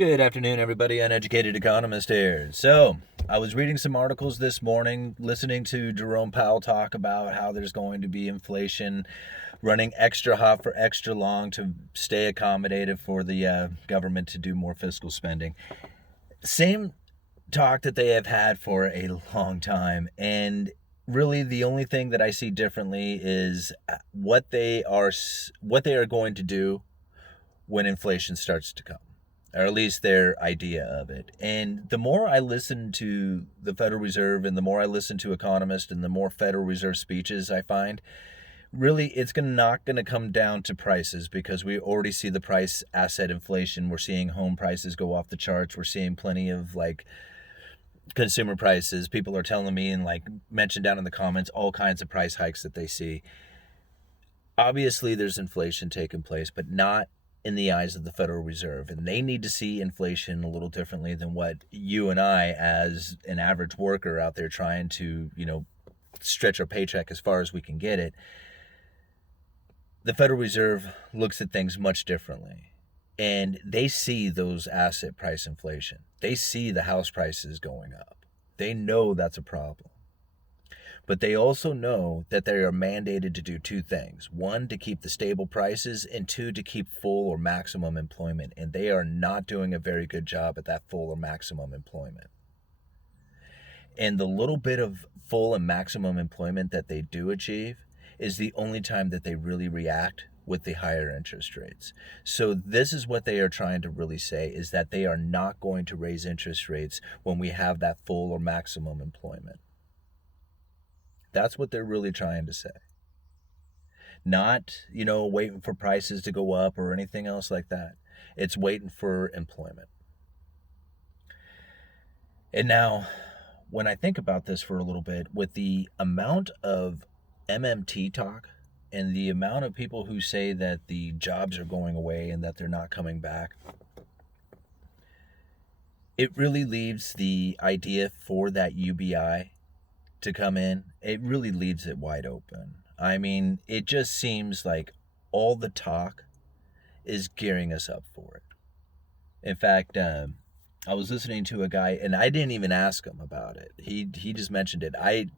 Good afternoon, everybody. Uneducated Economist here. So, I was reading some articles this morning, listening to Jerome Powell talk about how there's going to be inflation running extra hot for extra long to stay accommodative for the government to do more fiscal spending. Same talk that they have had for a long time. And really, the only thing that I see differently is what they are going to do when inflation starts to come, or at least their idea of it. And the more I listen to the Federal Reserve and the more I listen to economists and the more Federal Reserve speeches I find, really it's not going to come down to prices, because we already see the price asset inflation. We're seeing home prices go off the charts. We're seeing plenty of consumer prices. People are telling me and mentioned down in the comments all kinds of price hikes that they see. Obviously there's inflation taking place, but not in the eyes of the Federal Reserve, and they need to see inflation a little differently than what you and I, as an average worker out there trying to, stretch our paycheck as far as we can get it. The Federal Reserve looks at things much differently, and they see those asset price inflation. They see the house prices going up. They know that's a problem. But they also know that they are mandated to do two things. One, to keep the stable prices, and two, to keep full or maximum employment. And they are not doing a very good job at that full or maximum employment. And the little bit of full and maximum employment that they do achieve is the only time that they really react with the higher interest rates. So this is what they are trying to really say, is that they are not going to raise interest rates when we have that full or maximum employment. That's what they're really trying to say. Not, waiting for prices to go up or anything else like that. It's waiting for employment. And now, when I think about this for a little bit, with the amount of MMT talk and the amount of people who say that the jobs are going away and that they're not coming back, it really leaves the idea for that UBI to come in, it really leaves it wide open. I mean, it just seems like all the talk is gearing us up for it. In fact, I was listening to a guy, and I didn't even ask him about it. He just mentioned it. I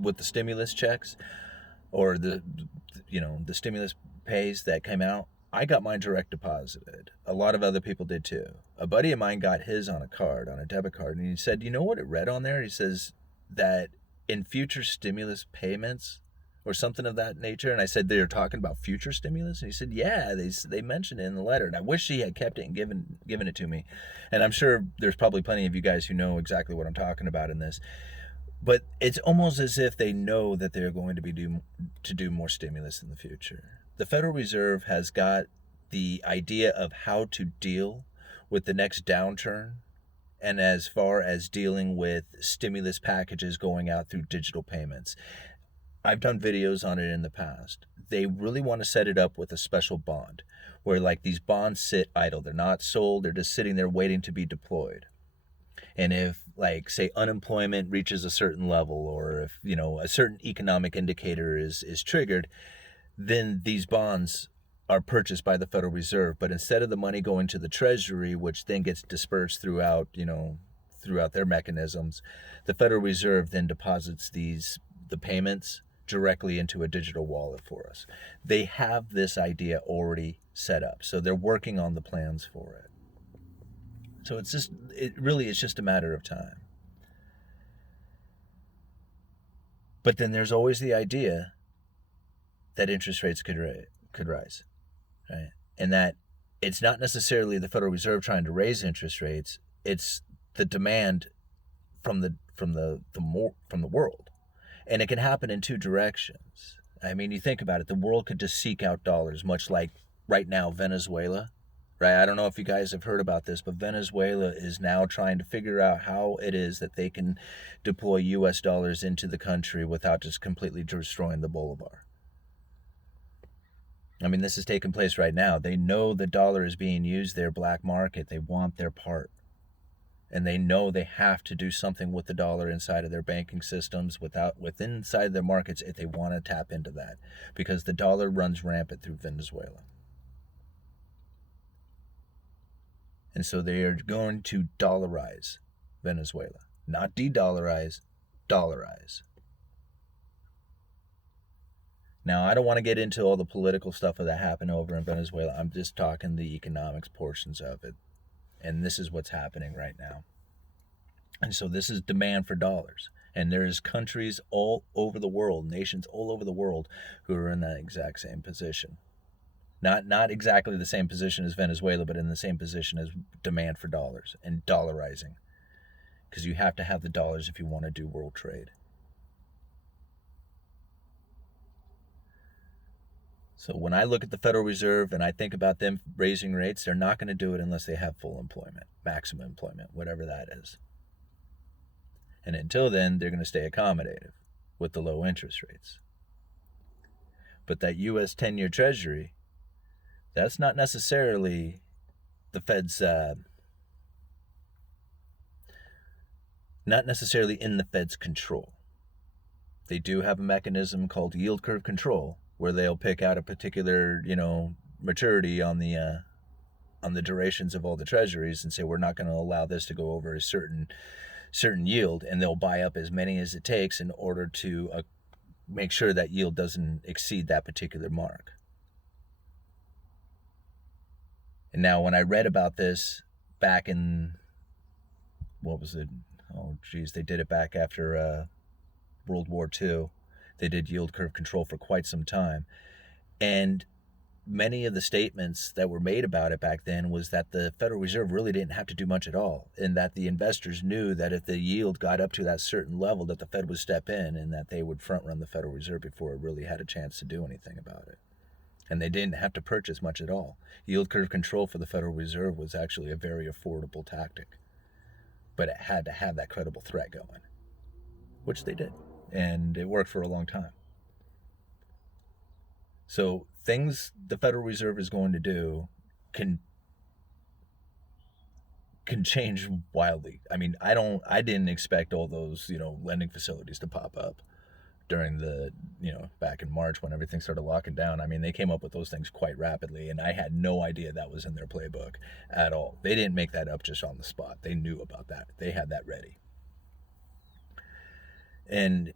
with the stimulus checks, or the stimulus pays that came out, I got mine direct deposited. A lot of other people did too. A buddy of mine got his on a debit card, and he said, "You know what it read on there?" He says that in future stimulus payments or something of that nature. And I said, "They're talking about future stimulus?" And he said, "Yeah, they mentioned it in the letter." And I wish he had kept it and given it to me. And I'm sure there's probably plenty of you guys who know exactly what I'm talking about in this. But it's almost as if they know that they're going to do more stimulus in the future. The Federal Reserve has got the idea of how to deal with the next downturn, and as far as dealing with stimulus packages going out through digital payments. I've done videos on it in the past. They really want to set it up with a special bond, where these bonds sit idle. They're not sold, they're just sitting there waiting to be deployed. And if, say, unemployment reaches a certain level, or if, a certain economic indicator is triggered, then these bonds are purchased by the Federal Reserve. But instead of the money going to the Treasury, which then gets dispersed throughout their mechanisms, the Federal Reserve then deposits the payments directly into a digital wallet for us. They have this idea already set up, so they're working on the plans for it. So it's just a matter of time. But then there's always the idea that interest rates could rise, right? And that it's not necessarily the Federal Reserve trying to raise interest rates; it's the demand from the world, and it can happen in two directions. I mean, you think about it: the world could just seek out dollars, much like right now Venezuela, right? I don't know if you guys have heard about this, but Venezuela is now trying to figure out how it is that they can deploy U.S. dollars into the country without just completely destroying the bolivar. I mean, this is taking place right now. They know the dollar is being used, their black market. They want their part. And they know they have to do something with the dollar inside of their banking systems, inside their markets, if they want to tap into that. Because the dollar runs rampant through Venezuela. And so they are going to dollarize Venezuela. Not de-dollarize, dollarize. Now, I don't want to get into all the political stuff that happened over in Venezuela. I'm just talking the economics portions of it. And this is what's happening right now. And so this is demand for dollars. And there's countries all over the world, nations all over the world, who are in that exact same position. Not exactly the same position as Venezuela, but in the same position as demand for dollars and dollarizing. Because you have to have the dollars if you want to do world trade. So when I look at the Federal Reserve and I think about them raising rates, they're not going to do it unless they have full employment, maximum employment, whatever that is. And until then, they're going to stay accommodative with the low interest rates. But that U.S. 10-year Treasury, that's not necessarily the Fed's, not necessarily in the Fed's control. They do have a mechanism called yield curve control, where they'll pick out a particular, maturity on the durations of all the treasuries and say we're not going to allow this to go over a certain yield, and they'll buy up as many as it takes in order to make sure that yield doesn't exceed that particular mark. And now when I read about this back in, what was it? Oh, geez, they did it back after World War II. They did yield curve control for quite some time. And many of the statements that were made about it back then was that the Federal Reserve really didn't have to do much at all, and that the investors knew that if the yield got up to that certain level that the Fed would step in, and that they would front run the Federal Reserve before it really had a chance to do anything about it. And they didn't have to purchase much at all. Yield curve control for the Federal Reserve was actually a very affordable tactic, but it had to have that credible threat going, which they did, and it worked for a long time. So things the Federal Reserve is going to do can change wildly. I mean, I didn't expect all those, lending facilities to pop up during the, back in March when everything started locking down. I mean, they came up with those things quite rapidly, and I had no idea that was in their playbook at all. They didn't make that up just on the spot. They knew about that. They had that ready. And,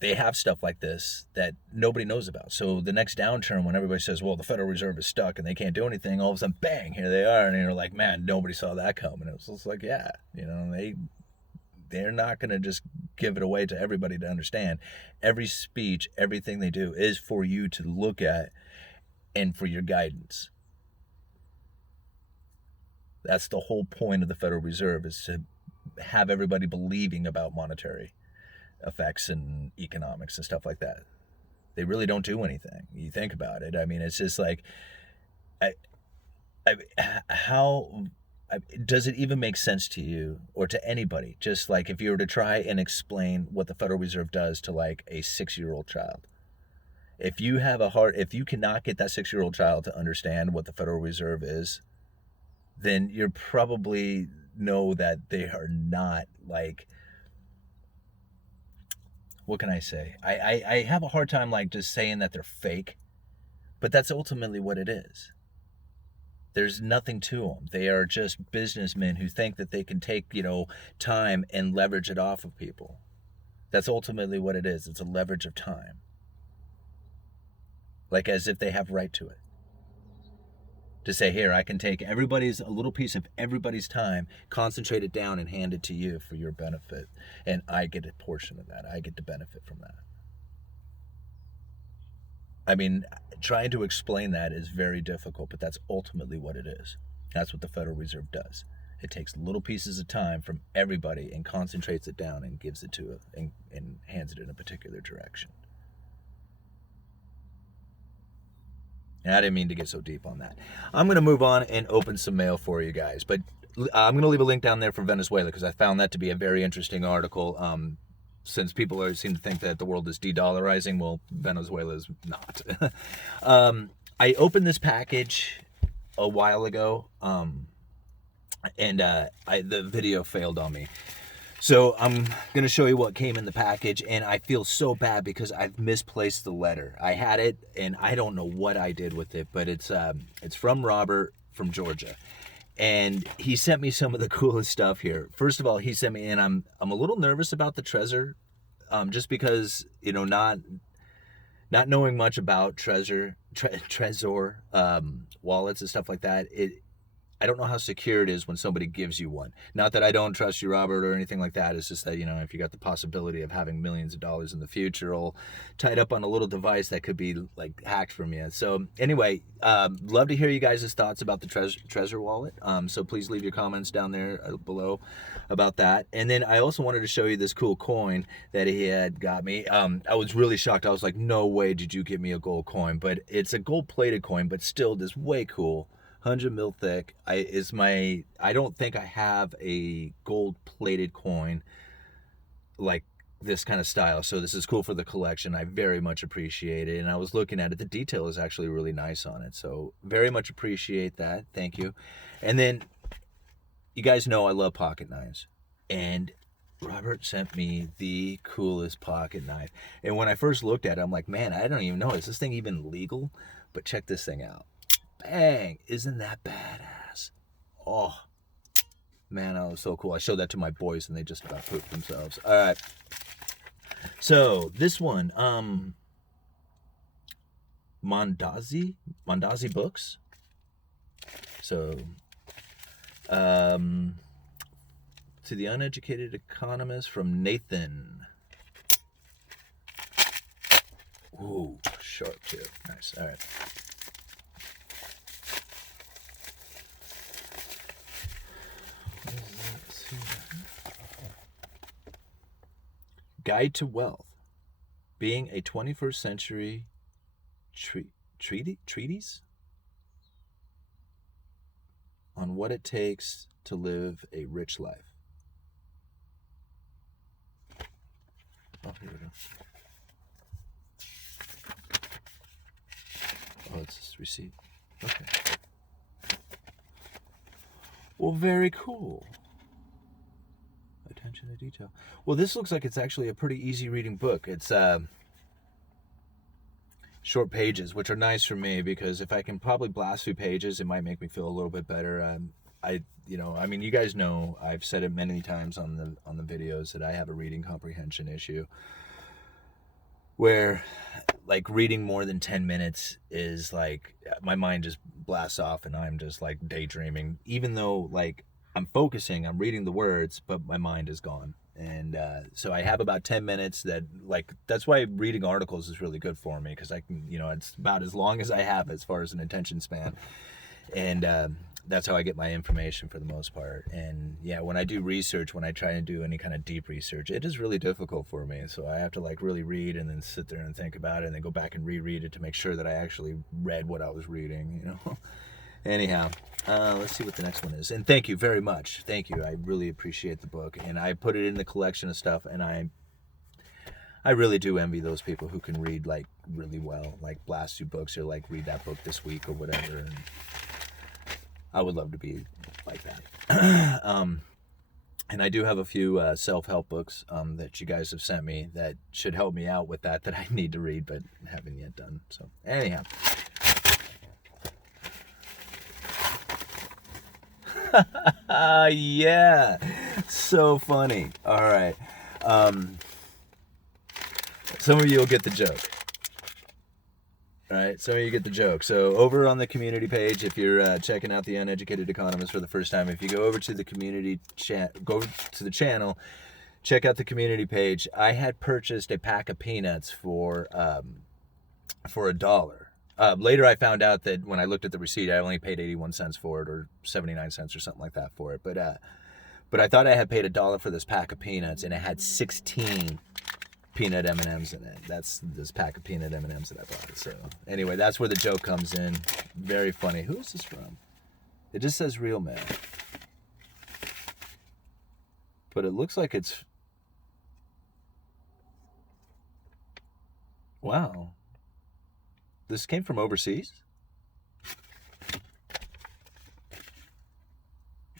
they have stuff like this that nobody knows about. So the next downturn, when everybody says, well, the Federal Reserve is stuck and they can't do anything, all of a sudden, bang, here they are. And you're like, man, nobody saw that coming. It was just like, yeah, they're not going to just give it away to everybody to understand. Every speech, everything they do is for you to look at and for your guidance. That's the whole point of the Federal Reserve, is to have everybody believing about monetary effects and economics and stuff like that. They really don't do anything. You think about it. I mean, it's just like, how does it even make sense to you or to anybody? Just like if you were to try and explain what the Federal Reserve does to like a 6-year-old child. If you cannot get that 6-year-old child to understand what the Federal Reserve is, then you're probably know that they are not like, what can I say? I have a hard time like just saying that they're fake, but that's ultimately what it is. There's nothing to them. They are just businessmen who think that they can take, time and leverage it off of people. That's ultimately what it is. It's a leverage of time. Like as if they have right to it. To say, here, I can take a little piece of everybody's time, concentrate it down, and hand it to you for your benefit. And I get a portion of that. I get to benefit from that. I mean, trying to explain that is very difficult, but that's ultimately what it is. That's what the Federal Reserve does. It takes little pieces of time from everybody and concentrates it down and gives it to and hands it in a particular direction. And I didn't mean to get so deep on that. I'm going to move on and open some mail for you guys. But I'm going to leave a link down there for Venezuela because I found that to be a very interesting article. Since people seem to think that the world is de-dollarizing, well, Venezuela is not. I opened this package a while ago, and the video failed on me. So I'm going to show you what came in the package, and I feel so bad because I've misplaced the letter. I had it, and I don't know what I did with it, but it's from Robert from Georgia. And he sent me some of the coolest stuff here. First of all, he sent me, and I'm a little nervous about the Trezor, just because, you know, not knowing much about Trezor wallets and stuff like that. I don't know how secure it is when somebody gives you one. Not that I don't trust you, Robert, or anything like that. It's just that, you know, if you got the possibility of having millions of dollars in the future all tied up on a little device that could be like hacked from you. So anyway, love to hear you guys' thoughts about the Trezor wallet. So please leave your comments down there below about that. And then I also wanted to show you this cool coin that he had got me. I was really shocked. I was like, no way did you give me a gold coin. But it's a gold-plated coin, but still this way cool. 100 mil thick. I don't think I have a gold-plated coin like this kind of style, so this is cool for the collection. I very much appreciate it, and I was looking at it. The detail is actually really nice on it, so very much appreciate that. Thank you. And then you guys know I love pocket knives, and Robert sent me the coolest pocket knife. And when I first looked at it, I'm like, man, I don't even know, is this thing even legal? But check this thing out. Bang! Isn't that badass? Oh, man, that was so cool. I showed that to my boys and they just about pooped themselves. All right. So this one, Mondazi Books. So, to the Uneducated Economist from Nathan. Ooh, sharp too. Nice. All right. Guide to Wealth, being a 21st century treatise on what it takes to live a rich life. Oh, here we go. Oh, it's this receipt. Okay. Well, very cool. Attention to detail. Well, this looks like it's actually a pretty easy reading book. It's short pages, which are nice for me because if I can probably blast through pages, it might make me feel a little bit better. You guys know, I've said it many times on the videos that I have a reading comprehension issue where like reading more than 10 minutes is like my mind just blasts off and I'm just like daydreaming, even though like I'm focusing, I'm reading the words, but my mind is gone. And so I have about 10 minutes that, like, that's why reading articles is really good for me, because I can, it's about as long as I have as far as an attention span. And that's how I get my information for the most part. And yeah, when I do research, when I try to do any kind of deep research, it is really difficult for me. So I have to like really read and then sit there and think about it and then go back and reread it to make sure that I actually read what I was reading, Anyhow, let's see what the next one is. And thank you very much. Thank you. I really appreciate the book. And I put it in the collection of stuff. And I really do envy those people who can read like really well, like blast through books or like read that book this week or whatever. And I would love to be like that. And I do have a few self-help books that you guys have sent me that should help me out with that I need to read but haven't yet done. So anyhow. Yeah, so funny. All right, some of you will get the joke. All right, some of you get the joke. So over on the community page, if you're checking out the Uneducated Economist for the first time, if you go over to the go to the channel, check out the community page. I had purchased a pack of peanuts for $1. Later I found out that when I looked at the receipt, I only paid 81 cents for it, or 79 cents or something like that for it. But I thought I had paid $1 for this pack of peanuts, and it had 16 peanut M&Ms in it. That's this pack of peanut M&Ms that I bought. So anyway, that's where the joke comes in. Very funny. Who is this from? It just says Real Mail. But it looks like it's... Wow. This came from overseas?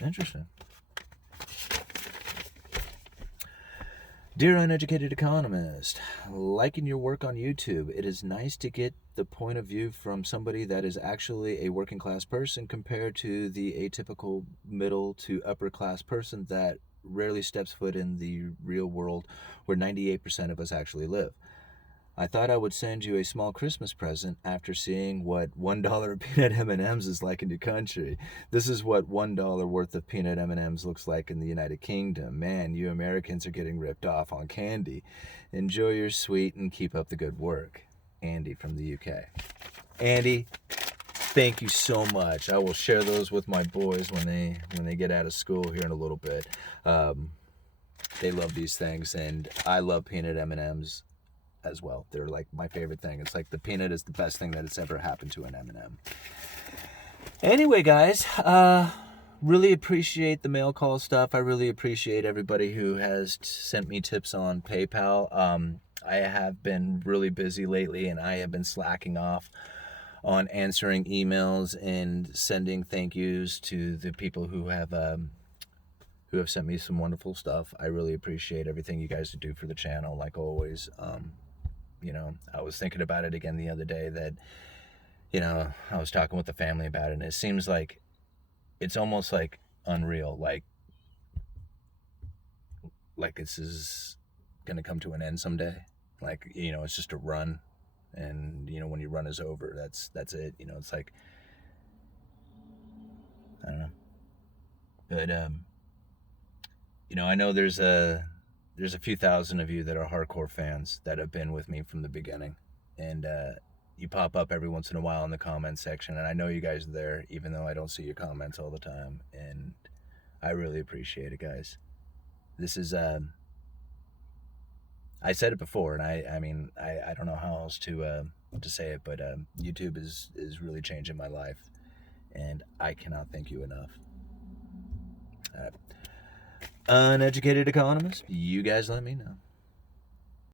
Interesting. Dear Uneducated Economist, liking your work on YouTube. It is nice to get the point of view from somebody that is actually a working class person compared to the atypical middle to upper class person that rarely steps foot in the real world where 98% of us actually live. I thought I would send you a small Christmas present after seeing what $1 peanut M&Ms is like in your country. This is what $1 worth of peanut M&Ms looks like in the United Kingdom. Man, you Americans are getting ripped off on candy. Enjoy your sweet and keep up the good work. Andy from the UK. Andy, thank you so much. I will share those with my boys when they get out of school here in a little bit. They love these things, and I love peanut M&Ms as well. They're like my favorite thing. It's like the peanut is the best thing that has ever happened to an M&M. Anyway, guys, really appreciate the mail call stuff. I really appreciate everybody who has sent me tips on PayPal. I have been really busy lately, and I have been slacking off on answering emails and sending thank yous to the people who have sent me some wonderful stuff. I really appreciate everything you guys do for the channel, like always. I was thinking about it again the other day that, I was talking with the family about it, and it seems like it's almost like unreal, like this is going to come to an end someday. Like, it's just a run, and, when your run is over, that's it. It's like, I don't know. But, I know there's a few thousand of you that are hardcore fans that have been with me from the beginning, and you pop up every once in a while in the comments section, and I know you guys are there, even though I don't see your comments all the time, and I really appreciate it, guys. This is I said it before, and I don't know how else to say it, but YouTube is really changing my life, and I cannot thank you enough. Uneducated Economist, you guys let me know.